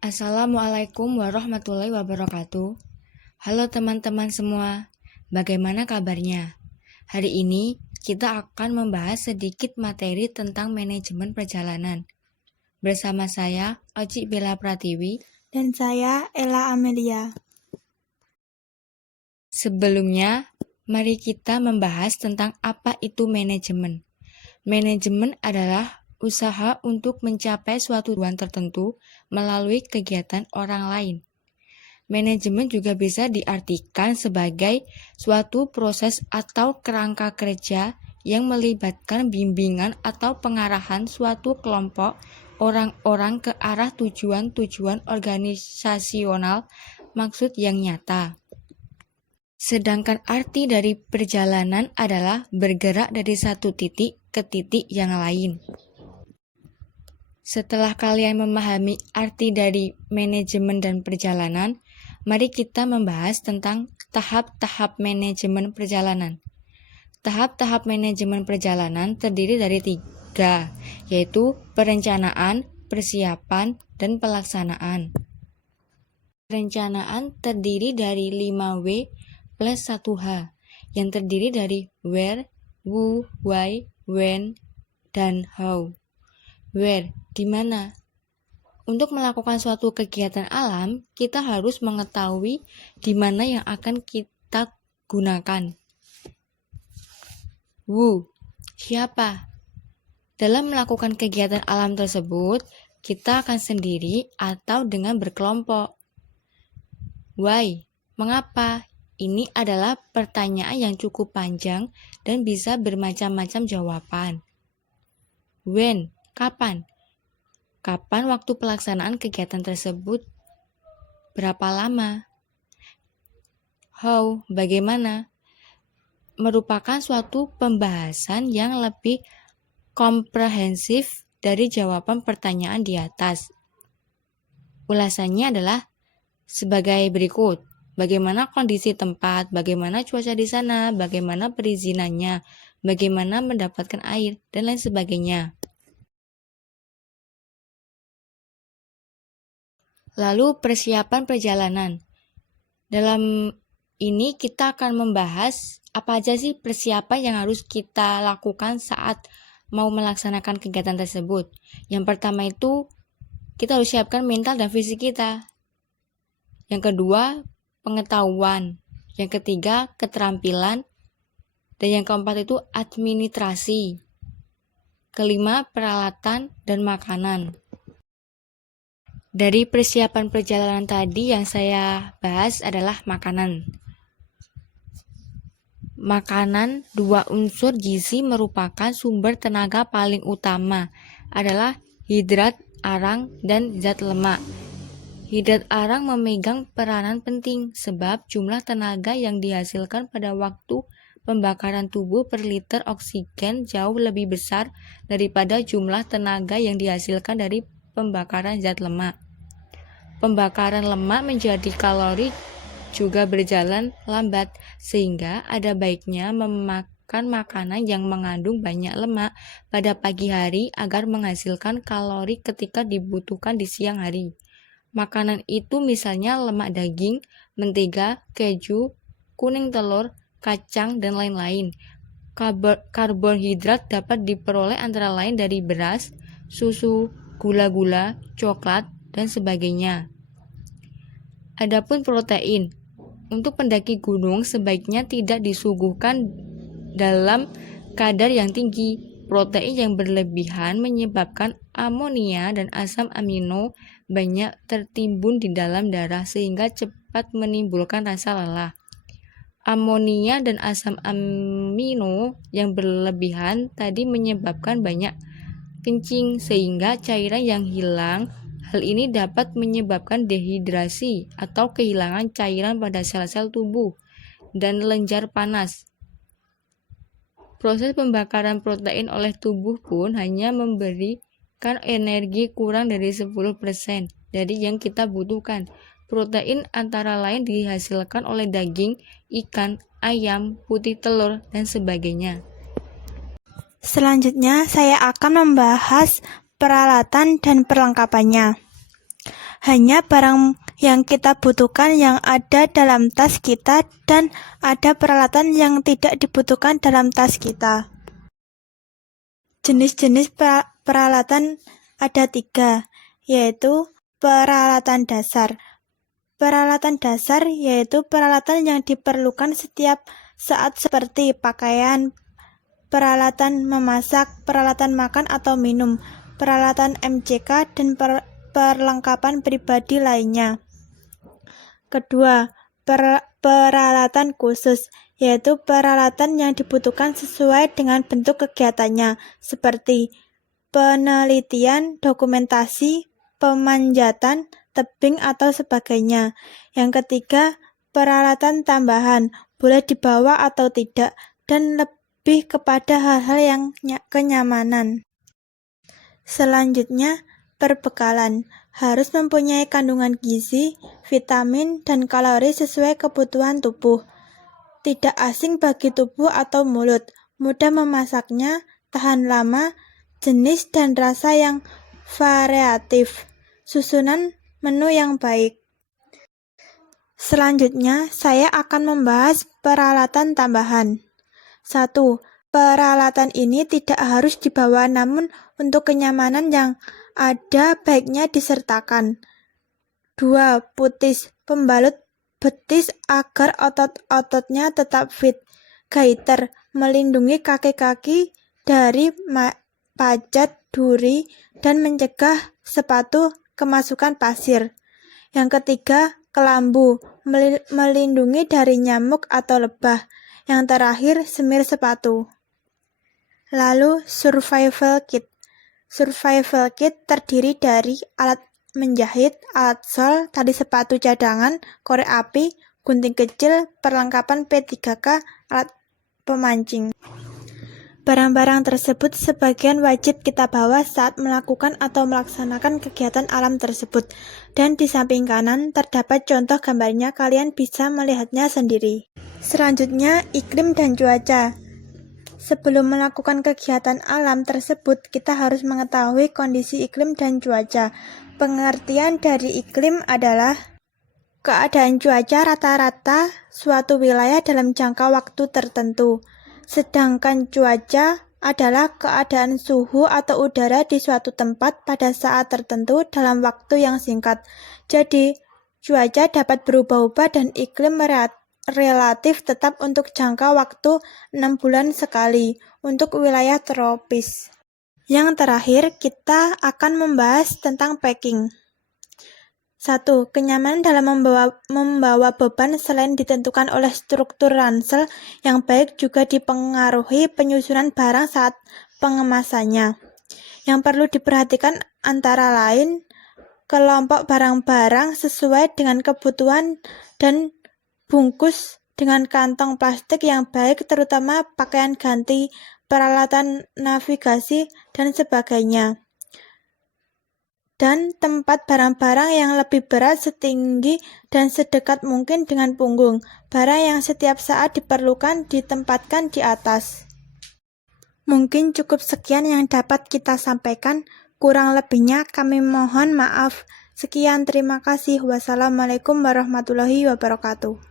Assalamualaikum warahmatullahi wabarakatuh. Halo teman-teman semua, bagaimana kabarnya? Hari ini kita akan membahas sedikit materi tentang manajemen perjalanan. Bersama saya, Oci Bella Pratiwi. Dan saya, Ella Amelia. Sebelumnya, mari kita membahas tentang apa itu manajemen. Manajemen adalah usaha untuk mencapai suatu tujuan tertentu melalui kegiatan orang lain. Manajemen juga bisa diartikan sebagai suatu proses atau kerangka kerja yang melibatkan bimbingan atau pengarahan suatu kelompok orang-orang ke arah tujuan-tujuan organisasional maksud yang nyata. Sedangkan arti dari perjalanan adalah bergerak dari satu titik ke titik yang lain. Setelah kalian memahami arti dari manajemen dan perjalanan, mari kita membahas tentang tahap-tahap manajemen perjalanan. Tahap-tahap manajemen perjalanan terdiri dari 3, yaitu perencanaan, persiapan, dan pelaksanaan. Perencanaan terdiri dari 5W plus 1H, yang terdiri dari where, who, why, when, dan how. Where, di mana? Untuk melakukan suatu kegiatan alam, kita harus mengetahui di mana yang akan kita gunakan. Who, siapa? Dalam melakukan kegiatan alam tersebut, kita akan sendiri atau dengan berkelompok. Why, mengapa? Ini adalah pertanyaan yang cukup panjang dan bisa bermacam-macam jawaban. When, kapan? Kapan waktu pelaksanaan kegiatan tersebut? Berapa lama? How, bagaimana? Merupakan suatu pembahasan yang lebih komprehensif dari jawaban pertanyaan di atas. Ulasannya adalah sebagai berikut. Bagaimana kondisi tempat, bagaimana cuaca di sana, bagaimana perizinannya, bagaimana mendapatkan air, dan lain sebagainya. Lalu persiapan perjalanan. Dalam ini kita akan membahas apa aja sih persiapan yang harus kita lakukan saat mau melaksanakan kegiatan tersebut. Yang pertama itu kita harus siapkan mental dan fisik kita. Yang kedua, pengetahuan. Yang ketiga, keterampilan. Dan yang keempat itu administrasi. Kelima, peralatan dan makanan. Dari persiapan perjalanan tadi yang saya bahas adalah makanan. Makanan, 2 unsur gizi merupakan sumber tenaga paling utama, adalah hidrat, arang, dan zat lemak. Hidrat arang memegang peranan penting sebab jumlah tenaga yang dihasilkan pada waktu pembakaran tubuh per liter oksigen jauh lebih besar daripada jumlah tenaga yang dihasilkan dari pembakaran zat lemak. Pembakaran lemak menjadi kalori juga berjalan lambat, sehingga ada baiknya memakan makanan yang mengandung banyak lemak pada pagi hari agar menghasilkan kalori ketika dibutuhkan di siang hari. Makanan itu misalnya lemak daging, mentega, keju, kuning telur, kacang, dan lain-lain. Karbohidrat dapat diperoleh antara lain dari beras, susu, gula-gula, coklat, dan sebagainya. Adapun protein, untuk pendaki gunung sebaiknya tidak disuguhkan dalam kadar yang tinggi. Protein yang berlebihan menyebabkan amonia dan asam amino banyak tertimbun di dalam darah sehingga cepat menimbulkan rasa lelah. Amonia dan asam amino yang berlebihan tadi menyebabkan banyak kencing sehingga cairan yang hilang. Hal ini dapat menyebabkan dehidrasi atau kehilangan cairan pada sel-sel tubuh dan lenjar panas. Proses pembakaran protein oleh tubuh pun hanya memberikan energi kurang dari 10% dari yang kita butuhkan. Protein antara lain dihasilkan oleh daging, ikan, ayam, putih telur, dan sebagainya. Selanjutnya, saya akan membahas peralatan dan perlengkapannya. hanya barang yang kita butuhkan yang ada dalam tas kita dan ada peralatan yang tidak dibutuhkan dalam tas kita. Jenis-jenis peralatan ada 3, yaitu peralatan dasar. Peralatan dasar yaitu peralatan yang diperlukan setiap saat seperti pakaian, peralatan memasak, peralatan makan atau minum, peralatan MCK, dan perlengkapan pribadi lainnya. Kedua, peralatan khusus, yaitu peralatan yang dibutuhkan sesuai dengan bentuk kegiatannya, seperti penelitian, dokumentasi, pemanjatan, tebing, atau sebagainya. Yang ketiga, peralatan tambahan, boleh dibawa atau tidak, dan lebih kepada hal-hal yang kenyamanan. Selanjutnya, perbekalan harus mempunyai kandungan gizi, vitamin, dan kalori sesuai kebutuhan tubuh. Tidak asing bagi tubuh atau mulut, mudah memasaknya, tahan lama, jenis dan rasa yang variatif, susunan menu yang baik. Selanjutnya, saya akan membahas peralatan tambahan. 1. Peralatan ini tidak harus dibawa, namun untuk kenyamanan yang ada baiknya disertakan. 2. Putis, pembalut betis agar otot-ototnya tetap fit. Gaiter, melindungi kaki-kaki dari pacet, duri, dan mencegah sepatu kemasukan pasir. Yang ketiga, kelambu, melindungi dari nyamuk atau lebah. Yang terakhir, semir sepatu. Lalu, survival kit. Survival kit terdiri dari alat menjahit, alat sol, tali sepatu cadangan, korek api, gunting kecil, perlengkapan P3K, alat pemancing. Barang-barang tersebut sebagian wajib kita bawa saat melakukan atau melaksanakan kegiatan alam tersebut. Dan di samping kanan terdapat contoh gambarnya, kalian bisa melihatnya sendiri. Selanjutnya, iklim dan cuaca. Sebelum melakukan kegiatan alam tersebut, kita harus mengetahui kondisi iklim dan cuaca. Pengertian dari iklim adalah keadaan cuaca rata-rata suatu wilayah dalam jangka waktu tertentu. Sedangkan cuaca adalah keadaan suhu atau udara di suatu tempat pada saat tertentu dalam waktu yang singkat. Jadi, cuaca dapat berubah-ubah dan iklim relatif tetap untuk jangka waktu 6 bulan sekali untuk wilayah tropis. Yang terakhir, kita akan membahas tentang packing. 1. Kenyamanan dalam membawa beban selain ditentukan oleh struktur ransel yang baik juga dipengaruhi penyusunan barang saat pengemasannya. Yang perlu diperhatikan antara lain kelompok barang-barang sesuai dengan kebutuhan dan bungkus dengan kantong plastik yang baik, terutama pakaian ganti, peralatan navigasi, dan sebagainya. Dan tempat barang-barang yang lebih berat setinggi dan sedekat mungkin dengan punggung. Barang yang setiap saat diperlukan ditempatkan di atas. Mungkin cukup sekian yang dapat kita sampaikan. Kurang lebihnya kami mohon maaf. Sekian, terima kasih. Wassalamualaikum warahmatullahi wabarakatuh.